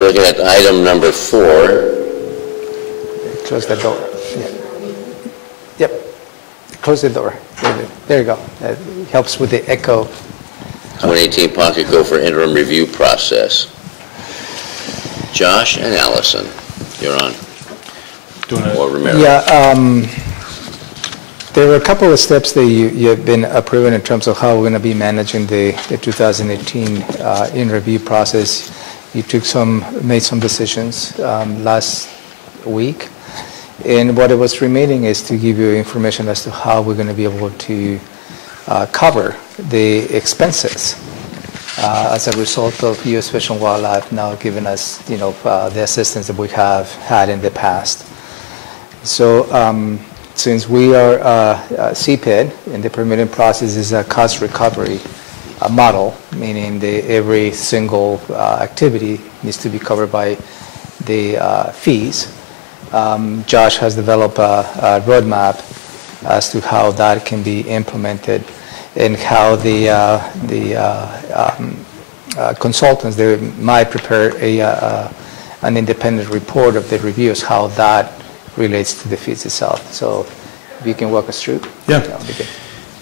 Looking at item number 4. Close the door. Yeah. Yep. Close the door. There you go. That helps with the echo. 2018 Pocket Gopher interim review process. Josh and Allison, you're on. Or Romero. Yeah. There were a couple of steps that you've been approving in terms of how we're going to be managing the 2018 in review process. You made some decisions last week, and what it was remaining is to give you information as to how we're going to be able to cover the expenses as a result of U.S. Fish and Wildlife now giving us, the assistance that we have had in the past. So since we are CPID, and the permitting process is a cost recovery model, meaning every single activity needs to be covered by the fees. Josh has developed a roadmap as to how that can be implemented and how the consultants, they might prepare an independent report of the reviews, how that relates to the fees itself. So if you can walk us through. Yeah. That would be good.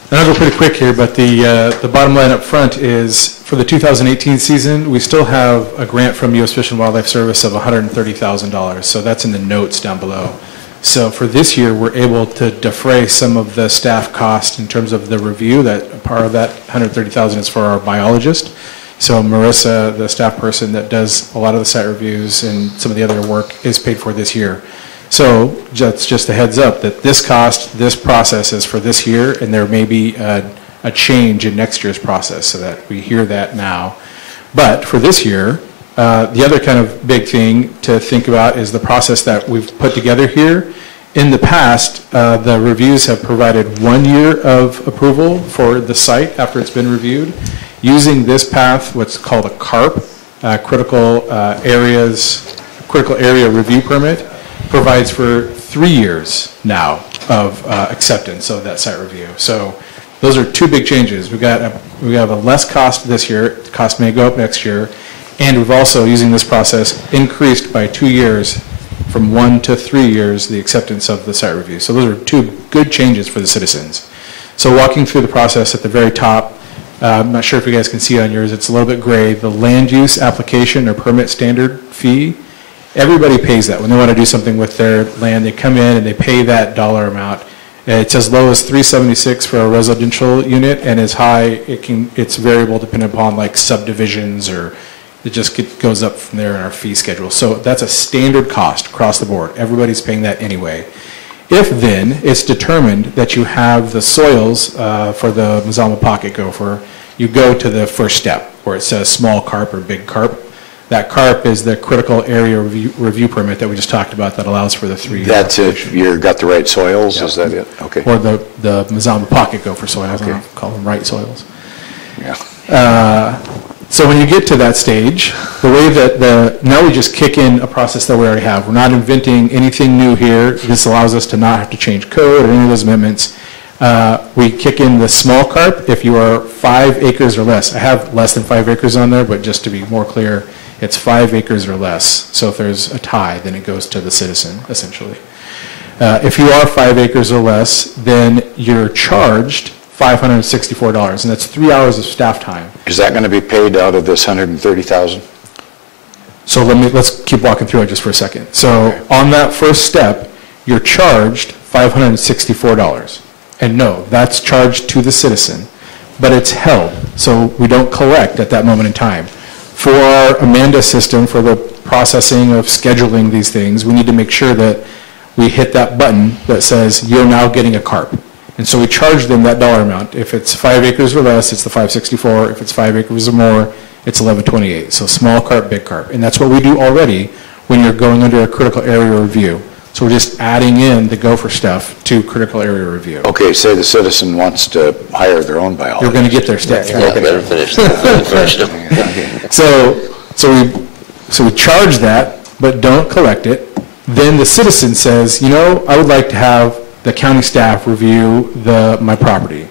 And I'll go pretty quick here, but the bottom line up front is for the 2018 season, we still have a grant from U.S. Fish and Wildlife Service of $130,000. So that's in the notes down below. So for this year, we're able to defray some of the staff cost in terms of the review. That part of that $130,000 is for our biologist. So Marissa, the staff person that does a lot of the site reviews and some of the other work, is paid for this year. So that's just a heads up that this process is for this year, and there may be a change in next year's process, so that we hear that now. But for this year, the other kind of big thing to think about is the process that we've put together here. In the past, the reviews have provided 1 year of approval for the site after it's been reviewed. Using this path, what's called a CARP, Critical Area Review Permit, provides for 3 years now of acceptance of that site review. So those are two big changes. We have a less cost this year. The cost may go up next year. And we've also, using this process, increased by 2 years from 1 to 3 years the acceptance of the site review. So those are two good changes for the citizens. So walking through the process at the very top, I'm not sure if you guys can see on yours, it's a little bit gray. The land use application or permit standard fee, everybody pays that. When they want to do something with their land, they come in and they pay that dollar amount. It's as low as $376 for a residential unit, and as high, it's variable depending upon like subdivisions, or it just goes up from there in our fee schedule. So that's a standard cost across the board. Everybody's paying that anyway. If then it's determined that you have the soils for the Mazama Pocket Gopher, you go to the first step where it says small carp or big carp. That CARP is the critical area review permit that we just talked about that allows for the 3 years. That's if you've got the right soils, yeah. Is that it? Okay. Or the Mazama Pocket Gopher soils, okay. I don't call them right soils. Yeah. So when you get to that stage, the way that now we just kick in a process that we already have. We're not inventing anything new here. This allows us to not have to change code or any of those amendments. We kick in the small carp if you are 5 acres or less. I have less than 5 acres on there, but just to be more clear, it's 5 acres or less. So if there's a tie, then it goes to the citizen, essentially. If you are 5 acres or less, then you're charged $564, and that's 3 hours of staff time. Is that going to be paid out of this $130,000? So let's keep walking through it just for a second. So okay. On that first step, you're charged $564. And no, that's charged to the citizen, but it's held, so we don't collect at that moment in time. For our Amanda system, for the processing of scheduling these things, we need to make sure that we hit that button that says, you're now getting a CARP. And so we charge them that dollar amount. If it's 5 acres or less, it's the $564. If it's 5 acres or more, it's $1128. So small carp, big carp. And that's what we do already when you're going under a critical area review. So we're just adding in the gopher stuff to critical area review. Okay, say the citizen wants to hire their own biologist. You're going to get their stuff. Yeah, better finish that. So we charge that, but don't collect it. Then the citizen says, I would like to have the county staff review my property.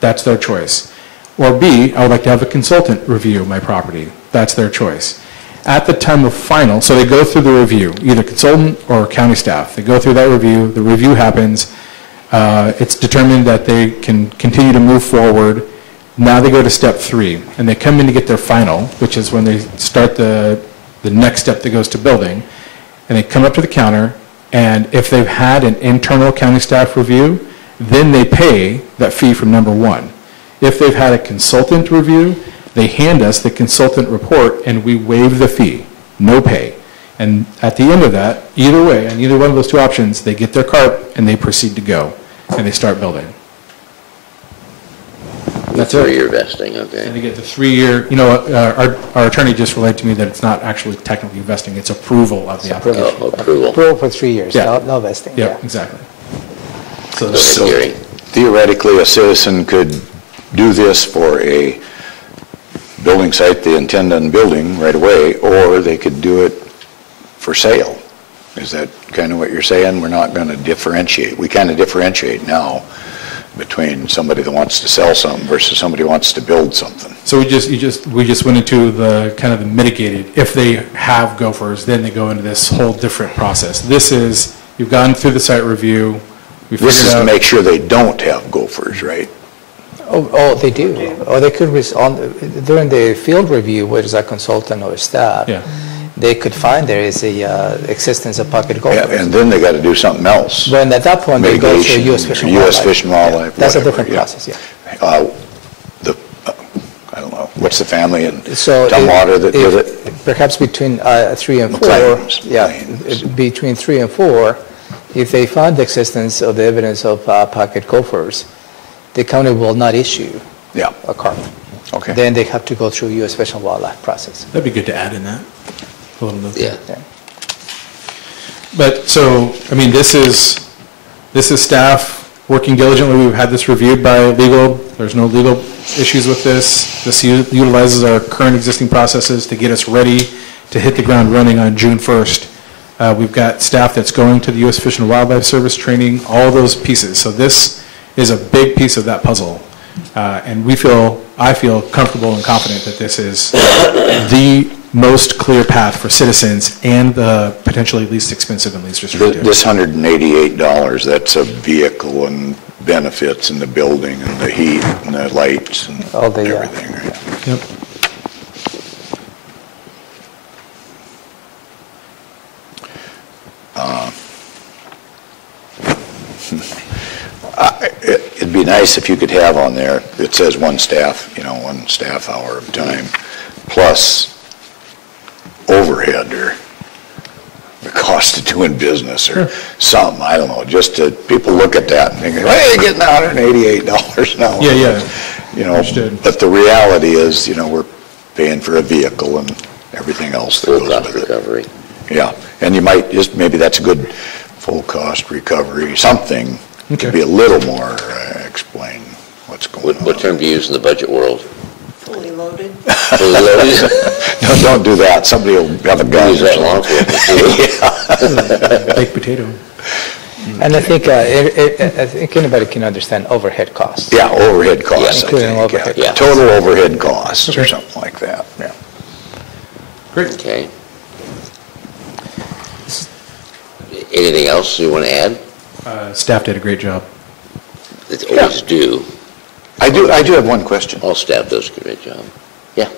That's their choice. Or B, I would like to have a consultant review my property. That's their choice. At the time of final, so they go through the review, either consultant or county staff. They go through that review. The review happens. It's determined that they can continue to move forward. Now they go to step 3, and they come in to get their final, which is when they start the next step that goes to building. And they come up to the counter, and if they've had an internal county staff review, then they pay that fee from number 1. If they've had a consultant review, they hand us the consultant report, and we waive the fee, no pay. And at the end of that, either way, on either one of those two options, they get their CARP, and they proceed to go, and they start building. That's 3-year vesting, And okay. they get the 3-year, our attorney just relayed to me that it's not actually technically vesting, it's approval of the application. Oh, approval. Approval for 3 years, Yeah. no vesting. Yeah, exactly. So, So, Gary, Theoretically, a citizen could do this for a building site they intend on building right away, or they could do it for sale. Is that kind of what you're saying? We're not going to differentiate. We kind of differentiate now between somebody that wants to sell something versus somebody who wants to build something. so we just went into the kind of the mitigated. If they have gophers, then they go into this whole different process. This is, you've gone through the site review, we This figured is to out. make sure they don't have gophers, right? Oh, they do. Or they could, during the field review, whether it's a consultant or staff, Yeah. they could find there is a existence of pocket Yeah, gophers. and then they got to do something else. When at that point, they go to Mitigation, U.S. Fish and U.S. Wildlife. Fish and Wildlife, That's a whatever, different yeah. process, yeah. I don't know, what's the family in So Tumwater that did it? Perhaps between 3 and 4, McLean's, yeah, McLean's. between 3 and 4, if they find the existence of the evidence of pocket gophers, the county will not issue Yeah, a CARP. okay. Then they have to go through U.S. Fish and Wildlife process. That'd be good to add in that. A little note there. yeah. But, so, I mean, this is staff working diligently. We've had this reviewed by legal. There's no legal issues with this. This utilizes our current existing processes to get us ready to hit the ground running on June 1st. We've got staff that's going to the U.S. Fish and Wildlife Service training, all those pieces. So this is a big piece of that puzzle. And I feel comfortable and confident that this is the most clear path for citizens and the potentially least expensive and least restrictive. This $188, that's a vehicle and benefits and the building and the heat and the lights and All the, everything, right? Yep. It'd be nice if you could have on there, it says one staff hour of time, plus overhead or the cost of doing business or something, I don't know, just to, people look at that and think, hey, you're getting $188 an hour. Yeah. Understood. But the reality is, we're paying for a vehicle and everything else that Full goes cost with it. recovery. Yeah, and you might just, maybe that's a good full cost recovery, something Okay. to be a little more, explain what's going on. What term do you use in the budget world? Fully loaded. Fully loaded? No, don't do that, somebody will have a gun Use or that in law something. enforcement. Baked potato. And I think anybody can understand overhead costs. Yeah, overhead costs, I Including think, overhead yeah. costs. Total overhead costs or something like that, yeah. Great. Okay. Anything else you want to add? Staff did a great job. It's always due. I do have one question. All staff does a great job. Yeah.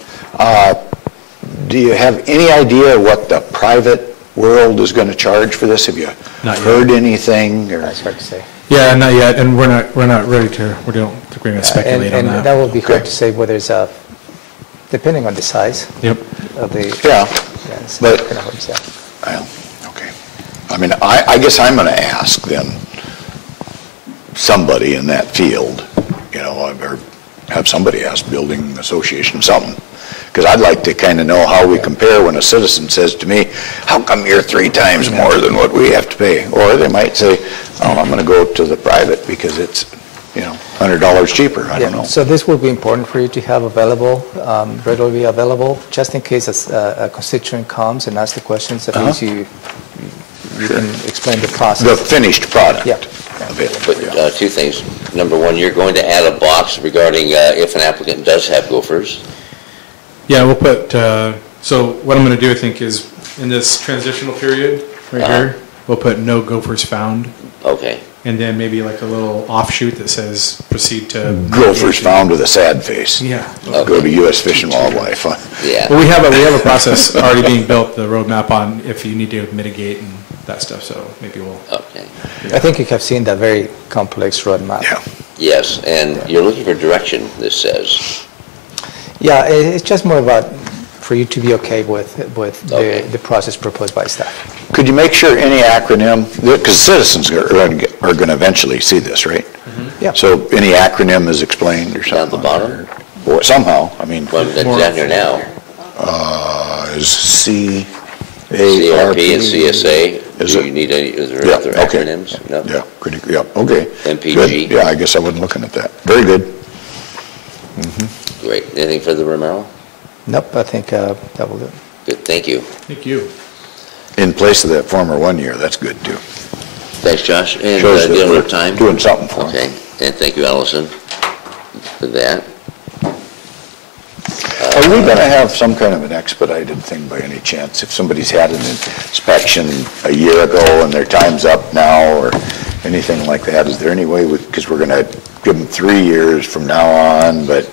Do you have any idea what the private world is going to charge for this? Have you Not yet. heard anything? Or That's hard to say. Yeah, not yet, and we're not ready to, we don't think we're going to speculate on And that. that will be hard Okay. to say whether it's depending on the size Yep. of the. Yeah, it's but- kind of hard to say. well, okay. I mean, I guess I'm going to ask then, somebody in that field, or have somebody ask Building Association something, because I'd like to kind of know how we compare when a citizen says to me, how come you're 3 times more than what we have to pay? Or they might say, oh, I'm going to go to the private because it's, $100 cheaper, I don't know. So this will be important for you to have available, readily available, just in case a constituent comes and asks the questions, at least you can explain the The process. finished product Yeah. of it. But yeah. 2 things. Number 1, you're going to add a box regarding if an applicant does have gophers. Yeah, we'll put So what I'm going to do, I think, is in this transitional period right here, we'll put no gophers found, Okay. and then maybe like a little offshoot that says proceed to. Gophers found with a sad face. Yeah. Go to U.S. Fish and Wildlife. Huh? Yeah. Well, we have a process already being built, the roadmap on if you need to mitigate and that stuff, so maybe we'll. Okay. I think you have seen that very complex roadmap. Yeah. Yes, and you're looking for direction, this says. Yeah, it's just more about for you to be okay with Okay. the process proposed by staff. Could you make sure any acronym, because citizens are going to eventually see this, right? Yeah. So any acronym is explained or something? Down at the bottom? Or somehow, I mean, Well, that's down here now. is CRP CARP? and CSA. Is Do it? you need any, is there Yeah, other okay. acronyms? No? Yeah, yeah, okay. MPG. Good. Yeah, I guess I wasn't looking at that. Very good. Great. Anything further, Romero? Nope, I think that will do. Good, thank you. Thank you. In place of that former 1 year, that's good too. Thanks, Josh. And Shows that dealing we're with time? doing something for 'em. Okay, and thank you, Allison, for that. Are we going to have some kind of an expedited thing by any chance? If somebody's had an inspection a year ago and their time's up now or anything like that, is there any way, because we're going to give them 3 years from now on, but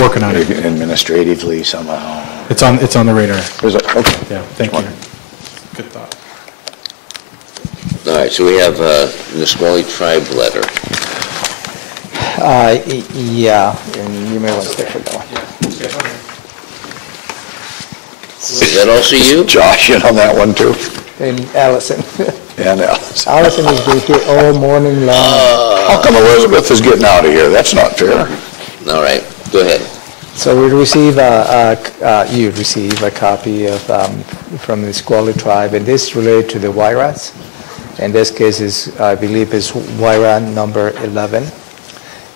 Working on it. administratively somehow? It's on the radar. Is it? Okay. Yeah, thank you. Good thought. All right, so we have Nisqually tribe letter. Yeah, and you may want to stay for that one. Is that also you? Josh in on that one too? And Allison. And Alice. Allison has been here all morning long. How come Elizabeth is getting out of here? That's not fair. All right, go ahead. So we receive, you receive a copy of, from the Nisqually tribe, and this is related to the YRAS. In this case, I believe is YRA number 11.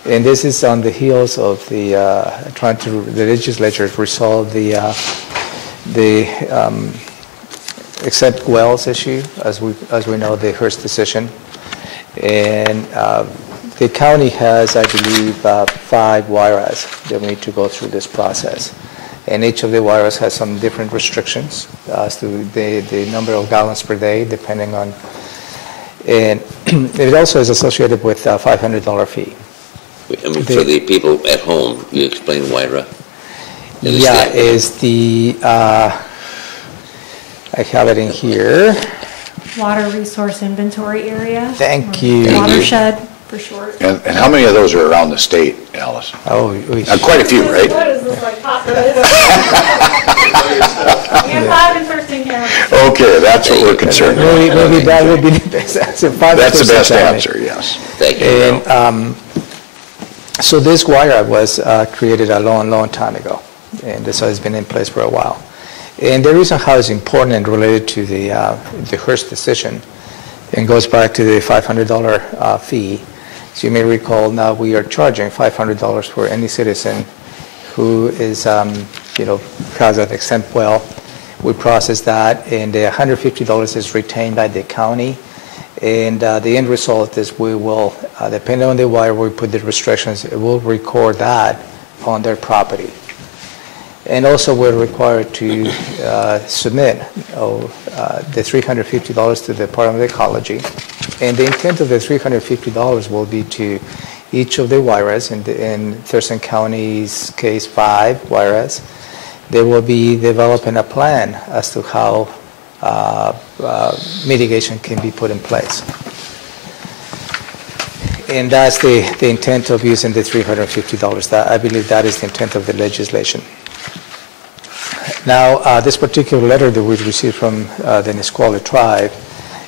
And this is on the heels of the the legislature resolve the accept wells issue, as we know, the Hearst decision. And the county has, I believe, 5 YRAs that we need to go through this process. And each of the YRAs has some different restrictions as to the number of gallons per day, depending on, and it also is associated with a $500 fee. I mean, for the people at home, you explain YRA. Yeah, is the, I have it in here. Water Resource Inventory Area. Thank or you. Watershed, for short. And how many of those are around the state, Alice? Oh, Quite a few, right? What is this, like populated? We have 5 in Thurston County. Okay, that's what we're concerned about. maybe that would be the best answer. That's the best answer, yes. Thank you. And so this YRA was created a long time ago, and so it's been in place for a while. And the reason how it's important and related to the Hearst decision, and goes back to the $500 fee. So you may recall now we are charging $500 for any citizen who is, has an exempt well. We process that, and the $150 is retained by the county. And the end result is we will, depending on the wire we put the restrictions, it will record that on their property. And also we're required to submit the $350 to the Department of Ecology. And the intent of the $350 will be to each of the YRAs, in Thurston County's case 5 YRAs, they will be developing a plan as to how mitigation can be put in place. And that's the intent of using the $350. I believe that is the intent of the legislation. Now, this particular letter that we received from the Nisqually tribe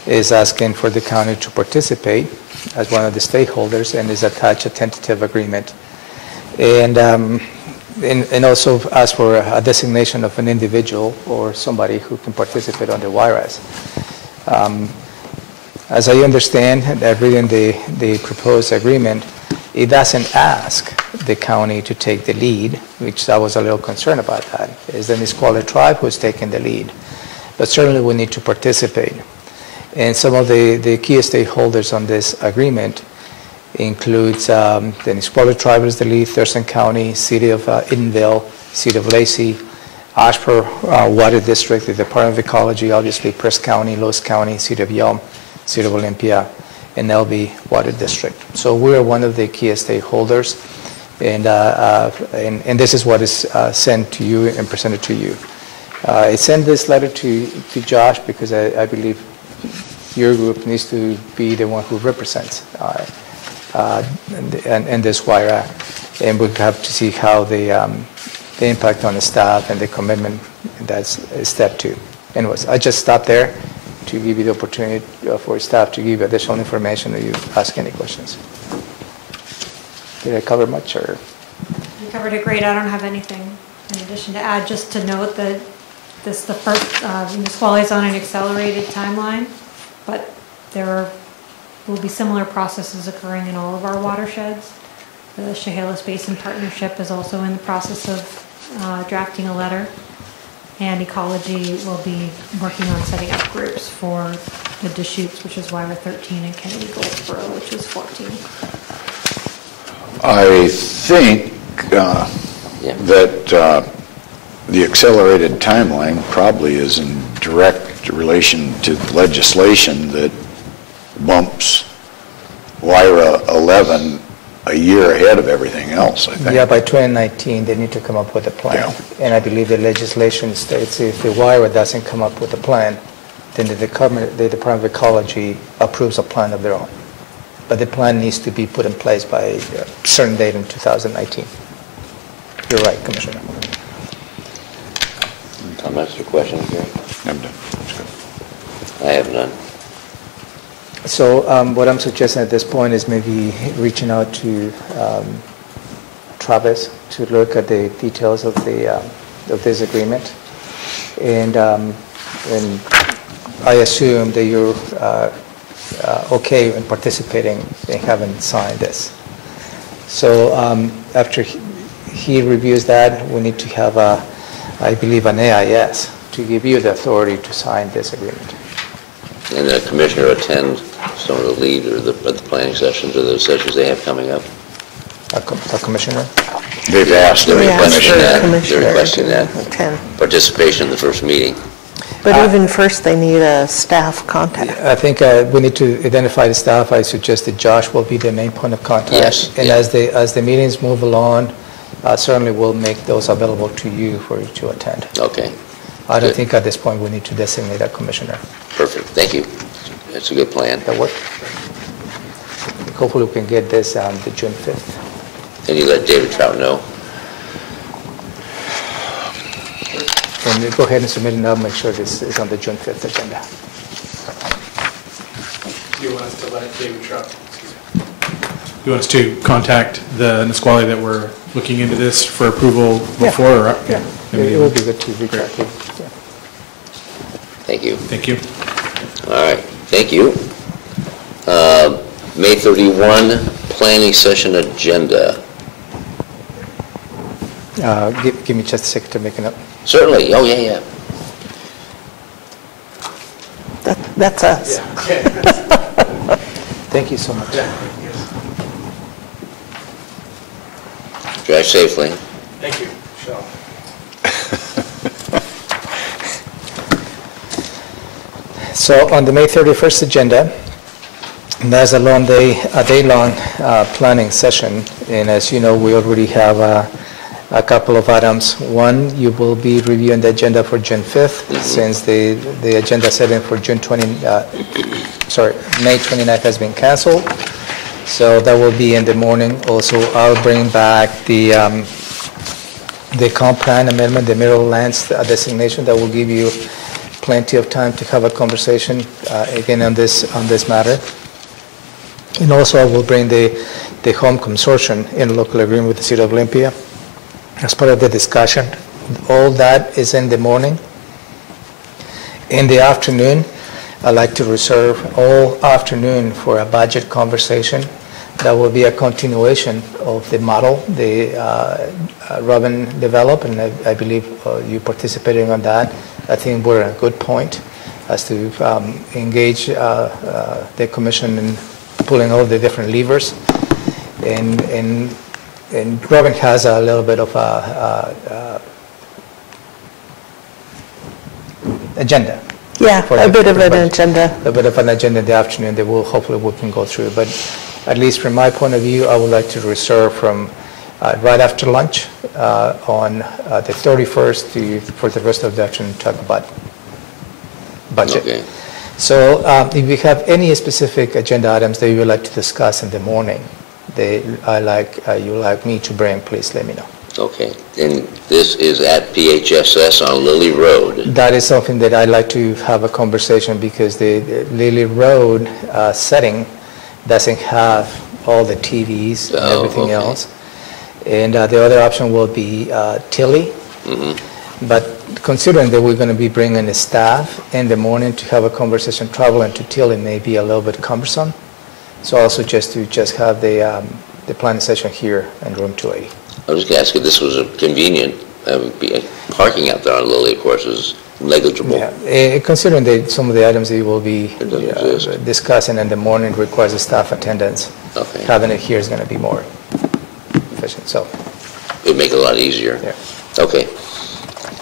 is asking for the county to participate as one of the stakeholders, and is attached a tentative agreement. And also ask for a designation of an individual or somebody who can participate on the YRAS. As I understand, reading the proposed agreement, it doesn't ask the county to take the lead, which I was a little concerned about that. It's the Nisqually tribe who's taking the lead. But certainly we need to participate. And some of the key stakeholders on this agreement includes the Nisqually tribe as the lead, Thurston County, City of Edenville, City of Lacey, Ashford Water District, the Department of Ecology, obviously Press County, Los County, City of Yelm, City of Olympia, and LB Water District. So we're one of the key stakeholders, and this is what is sent to you and presented to you. I sent this letter to Josh because I believe your group needs to be the one who represents and this WIRE Act, and we have to see how the impact on the staff and the commitment, that's step 2. Anyways, I just stopped there to give you the opportunity for staff to give additional information if you ask any questions. Did I cover much, or? You covered it great. I don't have anything in addition to add, just to note that the first, Nisqually is on an accelerated timeline, but there will be similar processes occurring in all of our watersheds. The Chehalis Basin Partnership is also in the process of drafting a letter, and Ecology will be working on setting up groups for the Deschutes, which is WIRE 13, and Kennedy Goldsboro, which is 14. I think that the accelerated timeline probably is in direct relation to legislation that bumps WIRE 11 a year ahead of everything else, I think. Yeah, by 2019, they need to come up with a plan. Yeah. And I believe the legislation states if the WIRE doesn't come up with a plan, then the Department of Ecology approves a plan of their own. But the plan needs to be put in place by a certain date in 2019. You're right, Commissioner. Comments or questions, Gary? I'm done. That's good. I have none. So what I'm suggesting at this point is maybe reaching out to Travis to look at the details of this agreement, and I assume that you're okay in participating and having signed this. So after he reviews that, we need to have I believe an AIS to give you the authority to sign this agreement. And the commissioner attend some of the lead or the planning sessions or those sessions they have coming up? A commissioner? They've asked. They're We asked requesting for a that. commissioner They're requesting to that. attend. Participation in the first meeting. But even first, they need a staff contact. I think we need to identify the staff. I suggest that Josh will be the main point of contact. Yes, And yeah. as the meetings move along, certainly we'll make those available to you for you to attend. Okay. I don't Good. think at this point we need to designate a commissioner. Perfect. Thank you. That's a good plan. That work? Hopefully we can get this on the June 5th. And you let David Trout know? And you go ahead and submit it now, make sure this is on the June 5th agenda. You want us to let David Trout, you want us to contact the Nisqually that we're looking into this for approval before? Or, Yeah, it will be good to reach out to you. Yeah. Thank you. Thank you. All right. Thank you. May 31 planning session agenda. Give me just a second to make it up. Certainly. Oh, yeah. That's us. Thank you so much. Drive safely. Thank you. So on the May 31st agenda, there's a day-long planning session, and as you know, we already have a couple of items. One, you will be reviewing the agenda for June 5th, since the agenda setting for May 29th has been canceled. So that will be in the morning. Also, I'll bring back the comp plan amendment, the mineral lands designation, that will give you plenty of time to have a conversation again on this matter. And also I will bring the home consortium in local agreement with the City of Olympia as part of the discussion. All that is in the morning. In the afternoon, I'd like to reserve all afternoon for a budget conversation. That will be a continuation of the model Robin developed, and I believe you participating on that. I think we're at a good point as to engage the Commission in pulling all the different levers. And Robin has a little bit of agenda. Yeah, For a the- bit of for the an budget. agenda. A bit of an agenda in the afternoon that hopefully we can go through. But at least from my point of view, I would like to reserve from right after lunch on the 31st for the rest of the afternoon to talk about budget. Okay. So if you have any specific agenda items that you would like to discuss in the morning, you like me to bring, please let me know. Okay. And this is at PHSS on Lily Road. That is something that I'd like to have a conversation because the Lily Road setting doesn't have all the TVs and Oh, everything okay. else. And the other option will be Tilly. But considering that we're going to be bringing the staff in the morning to have a conversation, traveling to Tilly may be a little bit cumbersome. So I suggest to just have the planning session here in room 280. I was just going to ask if this was a convenient, parking out there on Lily, of course, is negligible. Yeah, considering that some of the items that you will be It doesn't exist. discussing in the morning requires a staff attendance, Okay. having it here is going to be more efficient. So, It'd make it a lot easier. yeah. Okay.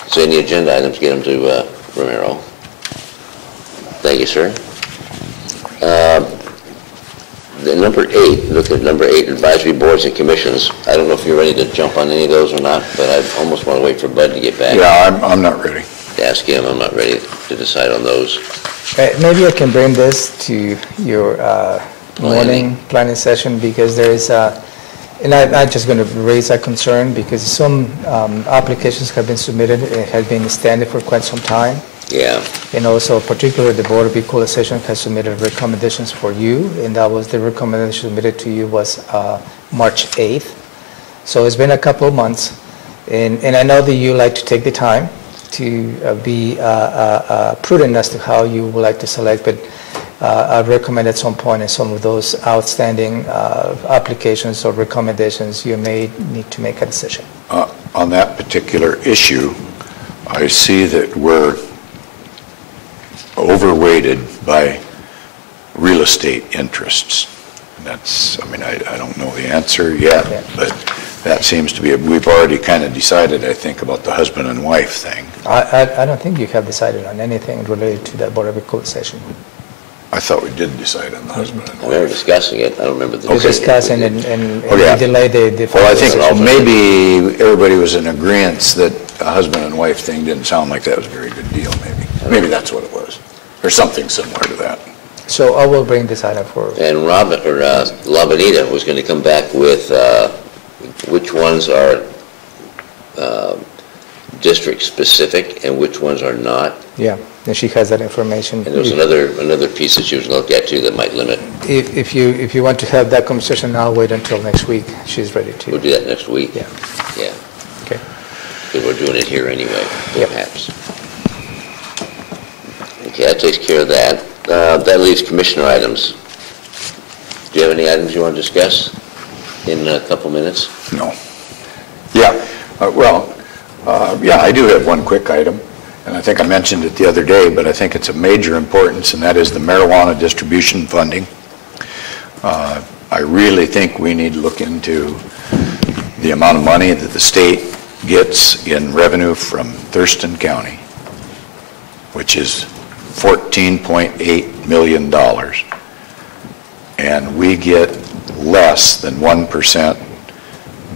So any agenda items, get them to Romero. Thank you, sir. The number 8, look at number 8, advisory boards and commissions. I don't know if you're ready to jump on any of those or not, but I almost want to wait for Bud to get back. Yeah, I'm not ready. To ask him, I'm not ready to decide on those. Maybe I can bring this to your morning planning session because there is, and I'm just going to raise a concern because some applications have been submitted, it has been standing for quite some time. Yeah. And also, particularly, the Board of Equalization has submitted recommendations for you, and that was the recommendation submitted to you was March 8th. So it's been a couple of months, and I know that you like to take the time to be prudent as to how you would like to select, but I recommend at some point in some of those outstanding applications or recommendations, you may need to make a decision. On that particular issue, I see that we're overweighted by real estate interests. That's, I mean, I don't know the answer yet, Yeah. but that seems to be, we've already kind of decided, I think, about the husband and wife thing. I don't think you have decided on anything related to that Board of Equalization. I thought we did decide on the husband and I remember wife. discussing it. I don't remember the We're decision. discussing and Oh, yeah. delay the. Well, I think decision. maybe everybody was in agreement that a husband and wife thing didn't sound like that was a very good deal, maybe. Maybe that's what it was, or something similar to that. So I will bring this item for. And Labanita was going to come back with which ones are district-specific and which ones are not. Yeah, and she has that information. And there was another piece that she was going to look at too that might limit. If you want to have that conversation, I'll wait until next week. She's ready We'll to. do that next week. Yeah. Yeah, Okay. because we're doing it here anyway, Yep. perhaps. Okay, that takes care of that. That leaves commissioner items. Do you have any items you want to discuss in a couple minutes? No. Yeah, yeah, I do have one quick item, and I think I mentioned it the other day, but I think it's of major importance, and that is the marijuana distribution funding. I really think we need to look into the amount of money that the state gets in revenue from Thurston County, which is $14.8 million. And we get less than 1%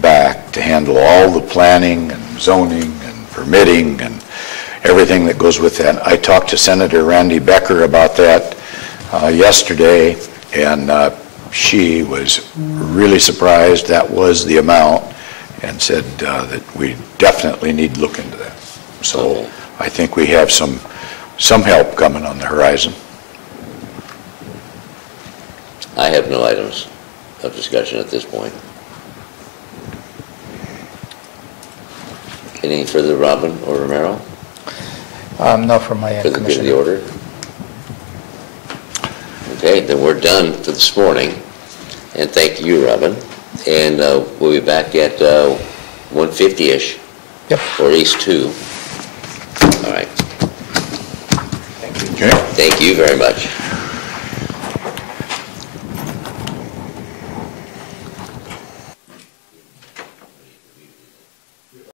back to handle all the planning and zoning and permitting and everything that goes with that. I talked to Senator Randy Becker about that yesterday, and she was really surprised that was the amount and said that we definitely need to look into that. So I think we have some help coming on the horizon. I have no items of discussion at this point. Anything further, Robin or Romero, Not from my end, for the good of the Commissioner. order? Okay, then we're done for this morning, and thank you, Robin. And we'll be back at 1:50-ish, Yep. or at least 2. All right. Okay? Thank you very much.